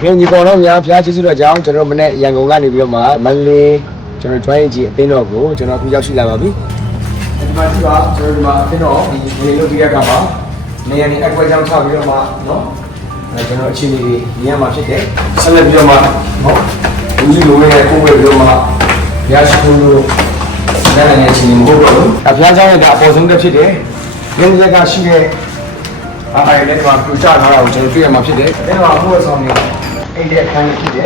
ခင်ညီကောင်တို့များဖျားကျေးဇူးတော်ကြောင့်ကျွန်တော်မနေ့ရန်ကုန်ကနေပြီးတော့မှမန္တလေးကျွန်တော် join ကြီးအသင်းတော်ကိုကျွန်တော်အခုရောက်ရှိလာပါပြီဒီမှာဒီကကျွန်တော်ဒီမှာအသင်းတော်ဒီနေလို့ဒီရက်ကမှာနေရာနေအကွက်ကြောင့်ချပြီးတော့မှနော်အဲကျွန်တော်အချိန်ကြီးနေရာမှာဖြစ်တယ်ဆက်လက်ပြီးတော့မှနော်ဦးကြီးလိုရဲ့ကိုယ်ပဲပြီးတော့မှဘုရားရှိခိုးလို့နိုင်ငံရဲ့အချိန်မဟုတ်တော့ဘူးအဖျားကြောင့်ကအပေါ်ဆုံးတက်ဖြစ်တယ်ရင်းရက်ကရှိတဲ့အားရလက်မှာပြူချထားတာကိုကျွန်တော်တွေ့ရမှာဖြစ်တယ်။အဲ့တော့အမှုအဆောင်တွေ တဲ့အခန်းကြီးဖြ